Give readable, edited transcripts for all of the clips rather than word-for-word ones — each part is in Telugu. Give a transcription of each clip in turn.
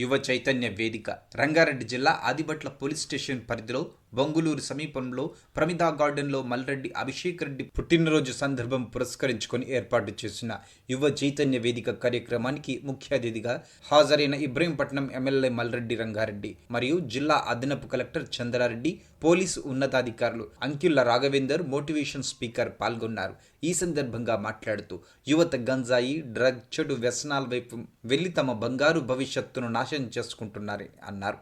యువ చైతన్య వేదిక రంగారెడ్డి జిల్లా ఆదిబట్ల పోలీస్ స్టేషన్ పరిధిలో బొంగులూరు సమీపంలో ప్రమిదా గార్డెన్లో మల్రెడ్డి అభిషేక్ రెడ్డి పుట్టినరోజు సందర్భం పురస్కరించుకొని ఏర్పాటు చేసిన యువ చైతన్య వేదిక కార్యక్రమానికి ముఖ్య అతిథిగా హాజరైన ఇబ్రహీంపట్నం ఎమ్మెల్యే మల్రెడ్డి రంగారెడ్డి మరియు జిల్లా అదనపు కలెక్టర్ చంద్రారెడ్డి, పోలీసు ఉన్నతాధికారులు అంకిళ్ల రాఘవేందర్, మోటివేషన్ స్పీకర్ పాల్గొన్నారు. ఈ సందర్భంగా మాట్లాడుతూ యువత గంజాయి, డ్రగ్, చెడు వ్యసనాల వైపు వెళ్లి తమ బంగారు భవిష్యత్తును నాశనం చేసుకుంటున్నారని అన్నారు.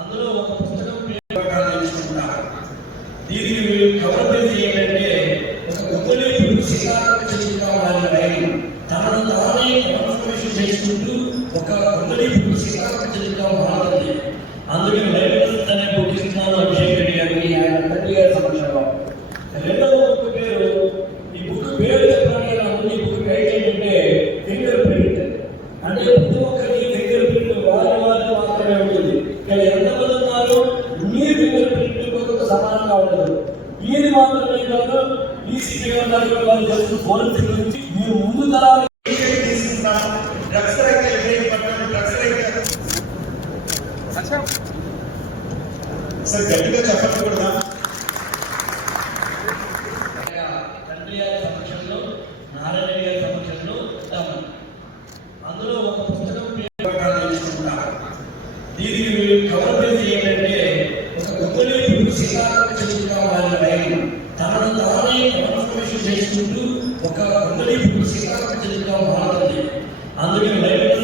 అందులో ఒక పుస్తకం దీనికి గవర్నమెంట్ ఏంటంటే ఒక గొప్పలి తనను తానే ట్రాన్స్ఫర్మేషన్ చేసుకుంటూ ఒక గొప్పలి శిక్షాగా మారుతుంది. అందుకని లైబ్రరీ అనే బుక్ ఇస్తున్నాను అభిషేక్ రెడ్డి గారికి, ఆయన 30 years సంవత్సరంలో. రెండవ బుక్ పేరు, ఈ బుక్ పేరు చెప్పడానికి ఈ బుక్ టైటిల్ ఏంటంటే ఫింగర్ ప్రింట్. అంటే ప్రతి ఒక్కరి ఫింగర్ ప్రింట్ వారి మాత్రమే ఉంటుంది. ఇక్కడ ఎంతమంది ఉన్నారు, మీ ఫింగర్ ప్రింట్ సమానంగా ఉండదు. ఇది మాత్రమే కాదు, ఈ శిక్షణ వాళ్ళు చేస్తూ పోలీసుల గురించి మీరు ముందు తరాలు సార్ గట్టిగా చెప్పకూడదా? తండ్రి గారి సమక్షంలో, నారాయణ గారి సమక్షంలో అందులో ఒక పుస్తకం దీనికి గవర్నమెంట్ ఏంటంటే ఒక గొప్పలి శిక్షాగా తనను తానే ట్రాన్స్ఫర్మేషన్ చేసుకుంటూ ఒక గొప్పలి శిక్షాగా మారుతుంది. అందుకని లైబ్రరీ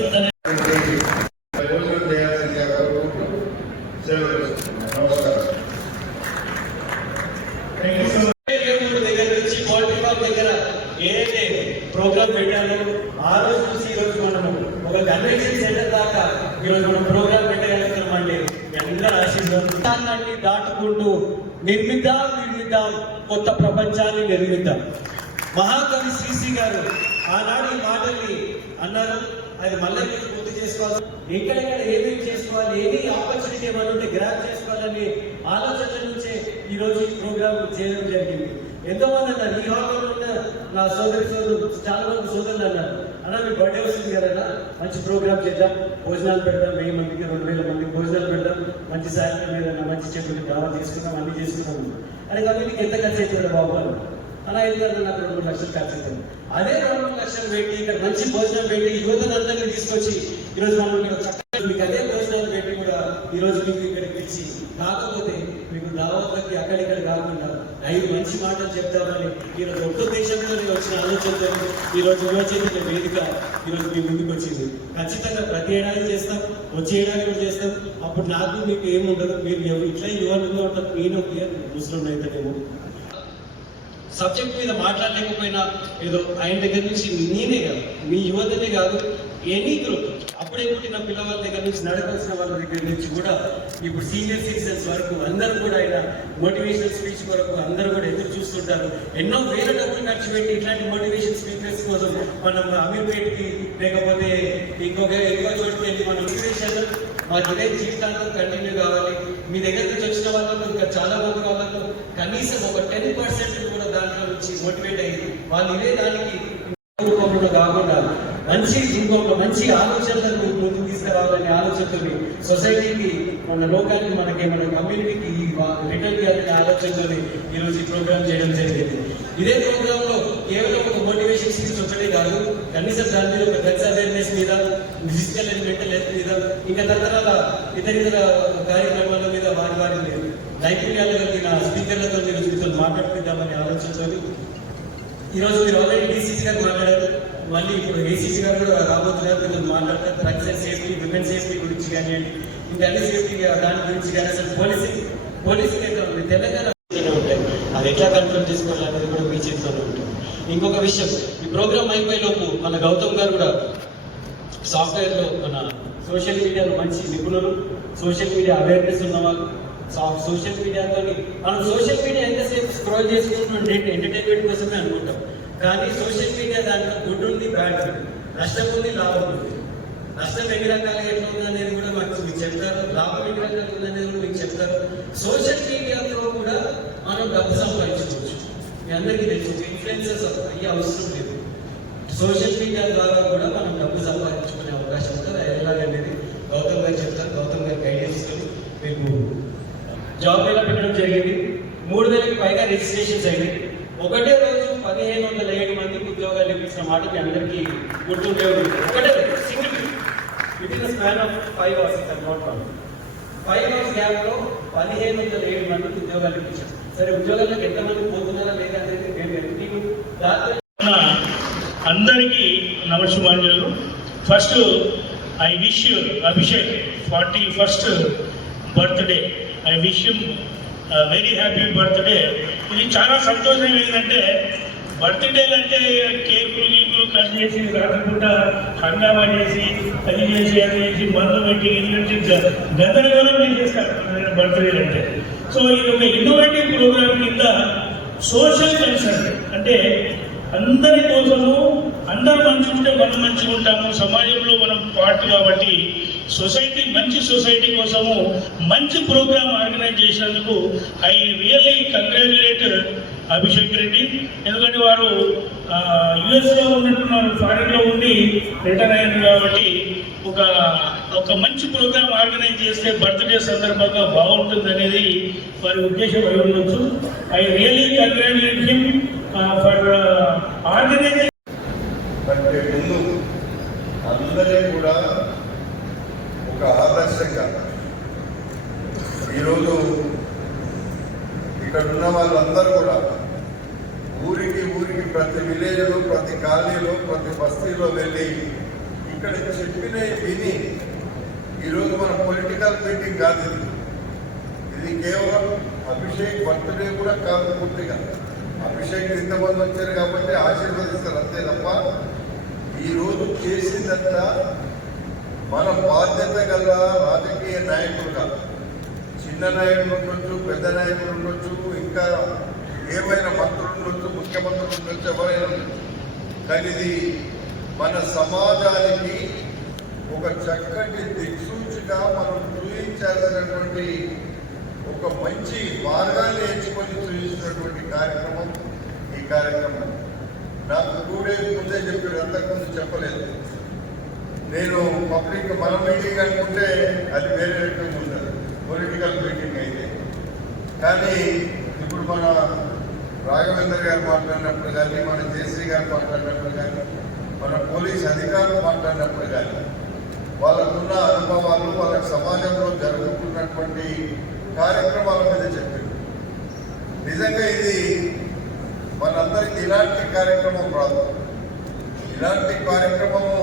ఏదైతే ప్రోగ్రామ్ పెట్టాలో ఆ రోజు చూసి ఈరోజు మనము ఒక కన్వెన్షన్ సెంటర్ దాకా ఈరోజు మనం ప్రోగ్రామ్ పెట్టగలుగుతామండి. అందరూ ఆశీర్వాదాన్ని దాటుకుంటూ నిర్మిద్దాం కొత్త ప్రపంచాన్ని నిర్మిద్దాం. మహాకవి శ్రీశ్రీ గారు ఆనాడు ఈ మాటల్ని అన్నారు. అది మళ్ళీ పూర్తి చేసుకోవాలి. ఎక్కడెక్కడ ఏమేమి చేసుకోవాలి, ఏమి ఆపర్చునిటీ ఏమైనా ఉంటే గ్రాప్ చేసుకోవాలని ఆలోచన నుంచే ఈరోజు ఈ ప్రోగ్రామ్ చేయడం జరిగింది. ఎంతో మంది అన్నారు, ఈ హాల్లో ఉన్న నా సోదరులు చాలా మంది సోదరులు అన్నారు, అన్న మీ బర్త్డే వస్తుంది కదా, మంచి ప్రోగ్రామ్ చేద్దాం, భోజనాలు పెడదాం, 1000 మందికి 2000 మందికి భోజనాలు పెడదాం, మంచి సాయంత్రం మీద మంచి చెప్పులు దావా చేసుకుందాం, అన్ని చేసుకున్నాము అని. కాబట్టి నీకు ఎంత ఖర్చు అవుతుంది బాబు అని. అలా అయితే నాకు 2 లక్షలు ఖర్చు అవుతుంది. అదే 2 లక్షలు పెట్టి ఇక్కడ మంచి భోజనం పెట్టి యువతనందరినీ తీసుకొచ్చి ఈరోజు మనం మీకు అదే భోజనాలు పెట్టి కూడా ఈరోజు మీకు ఇక్కడికి పిలిచి, కాకపోతే మీకు దావత్లకి అక్కడిక్కడ కాకుండా 5 మంచి మాటలు చెప్తామని ఈరోజు ఒక్క దేశంలోనే వచ్చిన ఆలోచనతో ఈరోజు యువ చైతన్య వేదిక ఈరోజు మీ ముందుకు వచ్చింది. ఖచ్చితంగా ప్రతి ఏడాది చేస్తాం, వచ్చే ఏడాది కూడా చేస్తాం. అప్పుడు నాకు మీకు ఏముండదు, మీరు ఇట్లా యువతగా ఉంటారు. నేను ముస్లిం అయితేనేమో సబ్జెక్ట్ మీద మాట్లాడలేకపోయినా ఏదో ఆయన దగ్గర నుంచి నేనే కాదు, మీ యువతనే కాదు, ఎనీ గ్రూప్ అప్పుడే పుట్టిన పిల్లవాళ్ళ దగ్గర నుంచి నడవలసిన వాళ్ళ దగ్గర నుంచి కూడా ఇప్పుడు సీనియర్ సిటిజన్స్ వరకు అందరూ కూడా ఆయన మోటివేషనల్ స్పీచ్ కొరకు అందరూ కూడా ఎదురు చూస్తుంటారు. ఎన్నో వేల డబ్బులు ఖర్చు పెట్టి ఇట్లాంటి మోటివేషన్ స్పీకర్స్ కోసం మనం అమీర్పేట్కి లేకపోతే ఇంకొక చోటుకి వెళ్ళి మనం మోటివేషన్ మాకు ఇదే జీవితాంతం కంటిన్యూ కావాలి. మీ దగ్గర నుంచి వచ్చిన వాళ్ళకు ఇంకా చాలా మంది వాళ్ళకు కనీసం ఒక 10% కూడా దాంట్లో నుంచి మోటివేట్ అయ్యి వాళ్ళు ఇదే దానికి కాకుండా ఇంకొక మంచి ఆలోచనలను ముందుకు తీసుకురావాలనే ఆలోచనతో సొసైటీకి, మన లోకానికి, మన కమ్యూనిటీకి రిటర్న్ చేయాలనే ఆలోచనతో ఈరోజు ఈ ప్రోగ్రామ్ చేయడం జరిగింది. ఇదే ప్రోగ్రామ్ లో కేవలం ఒక మోటివేషన్ స్పీచ్ వచ్చడే కాదు, కనీసం దాని మీద ఒక డ్రగ్స్ అవేర్నెస్ మీద, ఫిజికల్ అండ్ మెంటల్ హెల్త్ మీద, ఇంకా తరతరాల ఇతర కార్యక్రమాల మీద వారి నైపుణ్యాలు కలిగిన స్పీకర్లతో మీరు మాట్లాడుకుందామనే ఆలోచనతో ఈరోజు మీరు ఆల్రెడీ డీసీసీ గారు మాట్లాడారు, మళ్ళీ ఇప్పుడు ఏసీసీ గారు కూడా రాబోతున్నారు. మీరు మాట్లాడతారు drugs and safety, women safety గురించి కానివ్వండి, ఇంకా అన్ని సేఫ్టీ దాని గురించి కానీ, అసలు పోలీసింగ్ ఎట్లా ఉంది, తెలంగాణ ఉంటాయి, అది ఎట్లా కంట్రోల్ చేసుకోవాలనేది కూడా మీ చేతిలోనే ఉంటుంది. ఇంకొక విషయం, ఈ ప్రోగ్రామ్ అయిపోయేలోపు మన గౌతమ్ గారు కూడా సాఫ్ట్వేర్లో మన సోషల్ మీడియాలో మంచి నిపుణులు, సోషల్ మీడియా అవేర్నెస్ ఉన్నవాళ్ళు. సోషల్ మీడియాతో మనం సోషల్ మీడియా ఎంతసేపు స్క్రోల్ చేసుకుంటున్నాం ఎంటర్టైన్మెంట్ కోసమే అనుకుంటాం. కానీ సోషల్ మీడియా దాంట్లో గుడ్ ఉంది, బ్యాడ్ ఉంది, నష్టం ఉంది, లాభం ఉంది. నష్టం ఎన్ని రకాలుగా ఎట్లా ఉందనేది కూడా మాకు మీకు చెప్తారు, లాభం ఎన్ని రకాలుగా ఉందనేది కూడా మీకు చెప్తారు. సోషల్ మీడియాలో కూడా మనం డబ్బు సంపాదించుకోవచ్చు. మీ అందరికీ తెలుసు, ఇన్ఫ్లుయెన్సర్స్ అయ్యే అవసరం లేదు. సోషల్ మీడియా ద్వారా కూడా మనం డబ్బు సంపాదించుకునే అవకాశం ఉంటుంది. అది ఎలాగనేది గౌతమ్ గారు చెప్తారు. గౌతమ్ గారి గైడెన్స్ మీకు జాబ్ ఎలా పెట్టడం జరిగింది. 3000కి పైగా రిజిస్ట్రేషన్స్ అయ్యింది. ఒకటే రోజు 1507 మందికి ఉద్యోగాలు ఇప్పించిన మాట మీ అందరికీ గుర్తుండే ఉంది. ఒకటే single with in the span of 5 hours, not 5 hours గ్యాప్లో 1507 మందికి ఉద్యోగాలు ఇప్పించారు. సరే, ఉద్యోగాలకు ఎంతమంది పోతున్నారా లేదా అనేది మేము దాంట్లో అందరికీ నమస్కారాలు. First I wish Abhishek 41st birthday. I wish very happy birthday. ఇది చాలా సంతోషం. ఏంటంటే బర్త్డేలు అంటే కేకులు కట్ చేసి రాకుండా హంగామా చేసి అది చేసి అది చేసి మందు పెట్టి ఇది గందరగోళం చేసేస్తారు బర్త్డేలు అంటే. సో ఇది ఒక ఇన్నోవేటివ్ ప్రోగ్రామ్ కింద సోషల్ కన్సర్న్ అంటే అందరి కోసము, అందరు మంచిగా ఉంటే మనం మంచిగా ఉంటాము, సమాజంలో మనం పార్ట్ కాబట్టి సొసైటీ మంచి సొసైటీ కోసము మంచి ప్రోగ్రామ్ ఆర్గనైజ్ చేసినందుకు I really congratulate Abhishek Reddy. ఎందుకంటే వారు యుఎస్లో ఉన్నట్టున్నారు, ఫారిన్లో ఉండి రిటర్న్ అయ్యారు కాబట్టి ఒక మంచి ప్రోగ్రామ్ ఆర్గనైజ్ చేస్తే బర్త్డే సందర్భంగా బాగుంటుంది అనేది వారి ఉద్దేశం అయి ఉండొచ్చు. I really congratulate him for organising. కంటే ముందు అందరినీ కూడా ఒక ఆదర్శంగా ఈరోజు ఇక్కడ ఉన్న వాళ్ళందరూ కూడా ఊరికి ప్రతి విలేజ్లో, ప్రతి కాలనీలో, ప్రతి బస్తీలో వెళ్ళి ఇక్కడ చెప్పినవి విని ఈరోజు మన పొలిటికల్ మీటింగ్ కాదు ఇది కేవలం అభిషేక్ బర్త్డే కూడా కాదు. పూర్తిగా అభిషేక్ ఇంతమంది వచ్చారు కాబట్టి ఆశీర్వదిస్తారు అంతే తప్ప ఈరోజు చేసిందంతా మన బాధ్యత గల రాజకీయ నాయకులుగా, చిన్న నాయకులు ఉండొచ్చు, పెద్ద నాయకులు ఉండొచ్చు, ఇంకా ఏమైనా మంత్రులు ఉండొచ్చు, ముఖ్యమంత్రులు ఉండొచ్చు, ఎవరైనా ఉండొచ్చు. కానీ ఇది మన సమాజానికి ఒక చక్కటి దిక్సూచిగా మనం చూపించాల్సినటువంటి ఒక మంచి మార్గాన్ని ఎంచుకొని చూపించినటువంటి కార్యక్రమం ఈ కార్యక్రమం. నాకు 2 days ముందే చెప్పారు, అంతకుముందు చెప్పలేదు. నేను పబ్లిక్ మన మీటింగ్ అనుకుంటే అది వేరే రకంగా ఉండదు, పొలిటికల్ మీటింగ్ అయితే. కానీ ఇప్పుడు మన రాఘవేంద్ర గారు మాట్లాడినప్పుడు కానీ, మన జేసీ గారు మాట్లాడినప్పుడు కానీ, మన పోలీస్ అధికారులు మాట్లాడినప్పుడు కానీ వాళ్ళకున్న అనుభవాలు, వాళ్ళ సమాజంలో జరుగుతున్నటువంటి కార్యక్రమాల మీద చెప్పారు. నిజంగా ఇది మనందరికీ ఇలాంటి కార్యక్రమం రాదు. ఇలాంటి కార్యక్రమము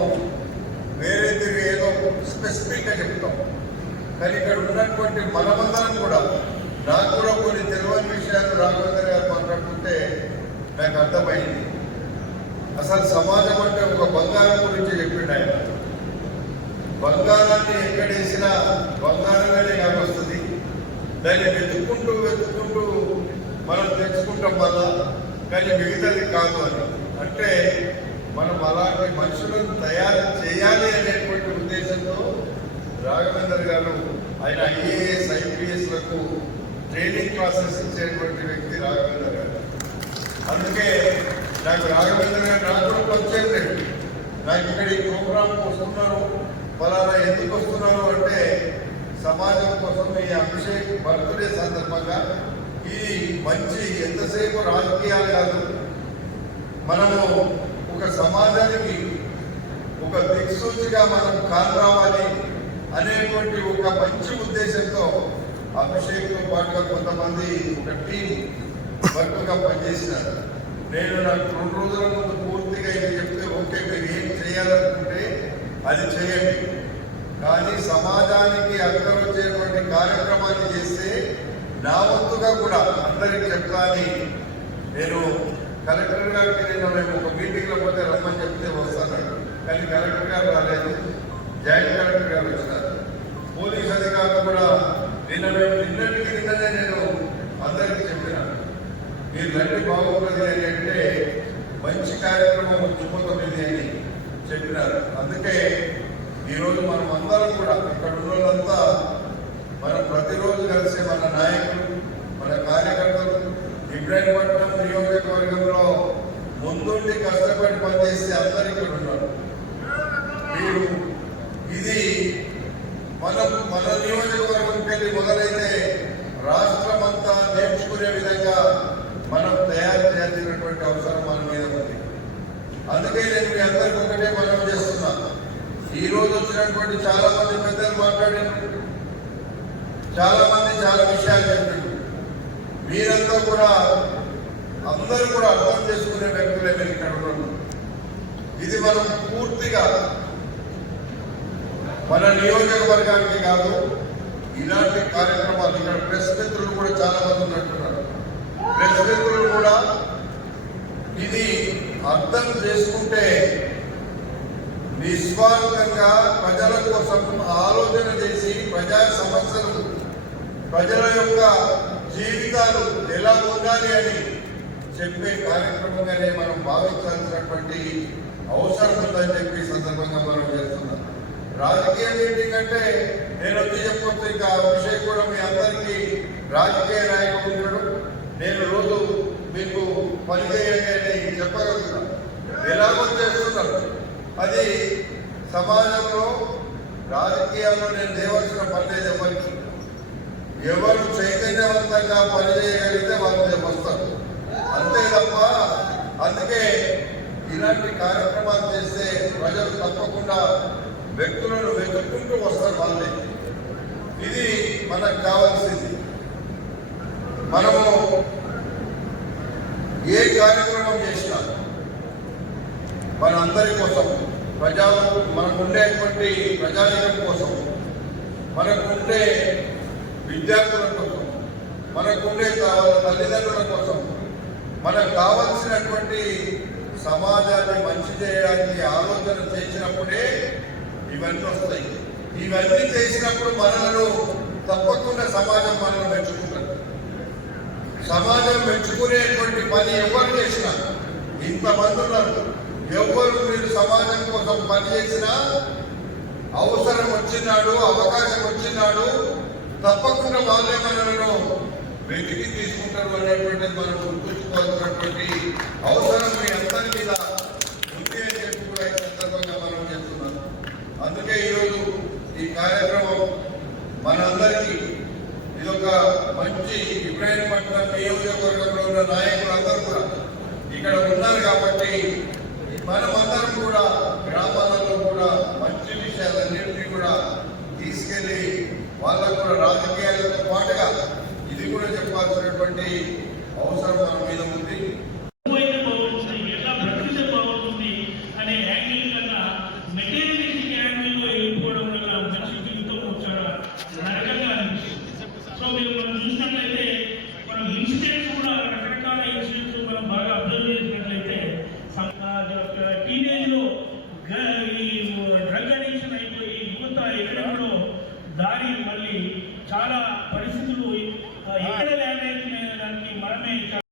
వేరే తిరిగి ఏదో స్పెసిఫిక్గా చెప్తాం. కానీ ఇక్కడ ఉన్నటువంటి మనమందరం కూడా, నాకు కూడా కొన్ని తెలియని విషయాలు రాఘవేంద్ర గారు మాట్లాడుతుంటే నాకు అర్థమైంది. అసలు సమాజం అంటే ఒక బంగారం గురించి చెప్పిండు ఆయన. బంగారాన్ని ఎక్కడేసినా బంగారమే వస్తుంది. దాన్ని వెతుక్కుంటూ మనం తెచ్చుకుంటాం వల్ల, కానీ మిగతాది కాదు అని. అంటే మనం అలాంటి మనుషులను తయారు చేయాలి అనేటువంటి ఉద్దేశంతో రాఘవేంద్ర గారు ఆయన ఐఏఎస్ ఐపీఎస్లకు ట్రైనింగ్ క్లాసెస్ ఇచ్చేటువంటి వ్యక్తి రాఘవేంద్ర గారు. అందుకే నాకు రాఘవేంద్ర గారు నాకు కూడా పరిచయం లేదు. నాకు ఇక్కడ ఈ ప్రోగ్రాంకి వస్తున్నారు, ఫలానా ఎందుకు వస్తున్నారు అంటే సమాజం కోసం ఈ అభిషేక్ బర్త్డే సందర్భంగా ఈ మంచి ఎంతసేపు రాజకీయాలు కాదు, మనము ఒక సమాజానికి ఒక దిక్సూచిగా మనం కారావాలి అనేటువంటి ఒక మంచి ఉద్దేశంతో అభిషేక్తో పాటుగా కొంతమంది ఒక టీం వర్క్గా పనిచేసినారు. నేను నాకు 2 రోజుల ముందు పూర్తిగా ఇది చెప్తే ఓకే మీరు ఏం చేయాలనుకుంటే అది చేయండి, కానీ సమాజానికి అక్కరొచ్చేటువంటి కార్యక్రమాన్ని చేస్తే నా వంతుగా కూడా అందరికి చెప్తా అని నేను కలెక్టర్ గారికి మేము ఒక మీటింగ్లో పోతే రమ్మని చెప్తే వస్తాను. కానీ కలెక్టర్ గారు రాలేదు, జాయింట్ కలెక్టర్ గారు వచ్చినారు. పోలీస్ అధికారులు కూడా నిన్ననే నేను అందరికీ చెప్పినాను, మీరు రండి బాగుంటుంది అని అంటే మంచి కార్యక్రమం 9 అని చెప్పినారు. అందుకే ఈరోజు మనం అందరం కూడా ఇక్కడ ఉన్న వాళ్ళంతా మనం ప్రతిరోజు కలిసి మన నాయకులు, మన కార్యకర్తలు ఇబ్రాహీంపట్నం నియోజకవర్గంలో ముందుండి కష్టపడి పనిచేసి అందరూ ఇక్కడ ఉన్నారు. మీరు ఇది మన నియోజకవర్గంకి వెళ్ళి మొదలైతే రాష్ట్రం అంతా నేర్చుకునే విధంగా మనం తయారు చేయాల్సినటువంటి అవసరం మన మీద ఉంది. అందుకే నేను మీ అందరికీ ఒకటే మనం చేస్తున్నా. ఈ రోజు వచ్చినటువంటి చాలా మంది పెద్దలు మాట్లాడారు, చాలా మంది చాలా విషయాలు చెప్పారు. మీరంతా కూడా అందరూ కూడా అర్థం చేసుకునే వ్యక్తులే మీరు ఇక్కడ ఉన్నారు. ఇది మనం పూర్తిగా మన నియోజకవర్గానికి కాదు, ఇలాంటి కార్యక్రమాలు ఇక్కడ ప్రెస్ మిత్రులు కూడా చాలా మంది ఉన్నట్టున్నారు. ప్రెస్ మిత్రులు కూడా ఇది అర్థం చేసుకుంటే నిస్వార్థంగా ప్రజల కోసం ఆలోచన చేసి ప్రజా సమస్యలు, ప్రజల యొక్క జీవితాలు ఎలా ఉండాలి అని చెప్పే కార్యక్రమంగానే మనం భావించాల్సినటువంటి అవసరం ఉందని చెప్పి సందర్భంగా మనం చేస్తున్నాం. రాజకీయ మీటింగ్ అంటే నేను వచ్చి చెప్పొచ్చు, ఇంకా ఆ విషయం కూడా మీ అందరికీ రాజకీయ నాయకుడు ఉంటాడు, నేను రోజు మీకు పనిచేయండి అని చెప్పగలుగుతాను. ఎలాగో చేస్తున్నారు. అది సమాజంలో రాజకీయాల్లో నేను చేయవలసిన పని లేదు. ఎవరు చైతన్యవంతంగా పనిచేయగలిగితే వాళ్ళు వస్తారు, అంతే తప్ప. అందుకే ఇలాంటి కార్యక్రమాలు చేస్తే ప్రజలు తప్పకుండా వ్యక్తులను వెతుక్కుంటూ వస్తారు వాళ్ళే. ఇది మనకు కావాల్సింది. మనము ఏ కార్యక్రమం చేసినా మనందరి కోసం, మనకు ఉండేటువంటి ప్రజానికం కోసం, మనకు ఉండే విద్యార్థుల కోసం, మనకు ఉండే తల్లిదండ్రుల కోసం, మనకు కావలసినటువంటి సమాజాన్ని మంచి చేయడానికి ఆలోచన చేసినప్పుడే ఇవన్నీ వస్తాయి. ఇవన్నీ చేసినప్పుడు మనలను తప్పకుండా సమాజం మనల్ని మెచ్చుకుంటుంది. సమాజం మెచ్చుకునేటువంటి పని ఎవరు చేసినా, ఇంతమంది ఉన్నారు, ఎవరు మీరు సమాజం కోసం పనిచేసినా అవసరం వచ్చినాడు, అవకాశం వచ్చినాడు, తప్పకుండా వాళ్ళే మనలను వెతికి తీసుకుంటారు అనేటువంటిది మనం గుర్తుంచుకోవాల్సినటువంటి అవసరం మీ అందరి మీద ఉంది అని చెప్పి కూడా ఈ సందర్భంగా మనం చేస్తున్నాం. అందుకే ఈరోజు ఈ కార్యక్రమం మనందరికీ ఇదొక మంచి ఇబ్రాహీంపట్నం నియోజకవర్గంలో ఉన్న నాయకులందరూ కూడా ఇక్కడ ఉన్నారు కాబట్టి మనమందరం కూడా గ్రామాలలో కూడా మంచి విషయాలన్నింటినీ కూడా తీసుకెళ్లి వాళ్ళకు కూడా రాజకీయాలతో పాటుగా ఇది కూడా చెప్పాల్సినటువంటి అవసరం మన మీద ఉంది.